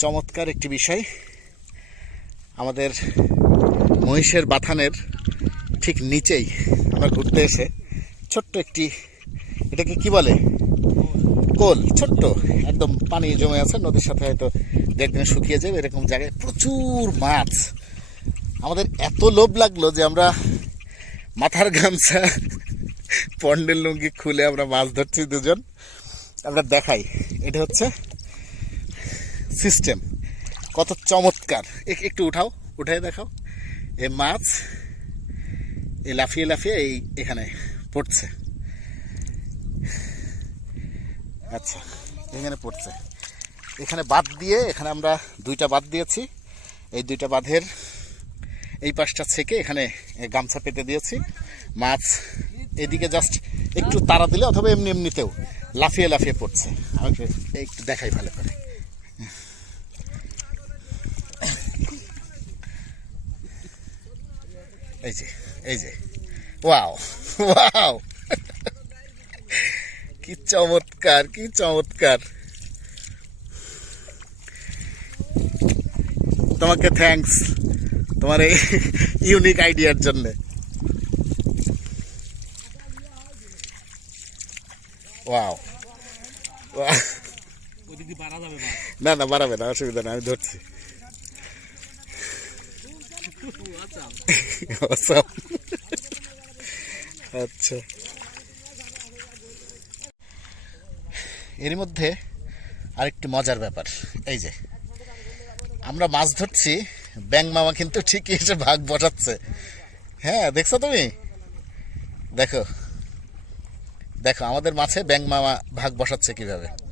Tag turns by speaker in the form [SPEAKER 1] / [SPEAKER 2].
[SPEAKER 1] চমৎকার একটি বিষয়। আমাদের মহিষের বাথানের ঠিক নিচেই আমরা ঘুরতে এসে ছোট্ট একটি, এটাকে কি বলে? কোল। ছোট্ট, একদম পানি জমে আছে, নদীর সাথে হয়তো দিনে শুকিয়ে যাবে, এরকম জায়গায় প্রচুর মাছ। আমাদের এত লোভ লাগল যে আমরা মাথার গামছা, পন্ডেল লুঙ্গি খুলে আমরা মাছ ধরছি দুজন। আমরা দেখাই। এটা হচ্ছে সিস্টেম। কত চমৎকার। এক- একটু উঠাও উঠাই দেখাও। এ মাছ, এ লাফিয়ে লাফিয়ে এই এখানে পড়ছে। আচ্ছা এখানে পড়ছে। এখানে বাদ দিয়ে, এখানে আমরা দুইটা বাদ দিয়েছি। এই দুইটা বাঁধের এই পাশটা থেকে এখানে গামছা পেতে দিয়েছি। মাছ এদিকে জাস্ট একটু তাড়া দিলে, অথবা এমনি এমনিতেও লাফিয়ে লাফিয়ে পড়ছে। আমাকে একটু দেখাই ভালো করে। এই যে এই যে। ওয়াও ওয়াও কি চমৎকার কি চমৎকার। তোমাকে থ্যাঙ্কস তোমার এই ইউনিক আইডিয়ার জন্য। ওয়াও না না বাড়াবে না অসুবিধা না আমি ধরছি। আচ্ছা। এর মধ্যে আরেকটি মজার ব্যাপার, এই যে, আমরা মাছ ধরছি, ব্যাং মামা কিন্তু ঠিকই এসে ভাগ বসাচ্ছে। হ্যাঁ দেখছ তুমি? দেখো দেখো, আমাদের মাছে ব্যাং মামা ভাগ বসাচ্ছে কীভাবে?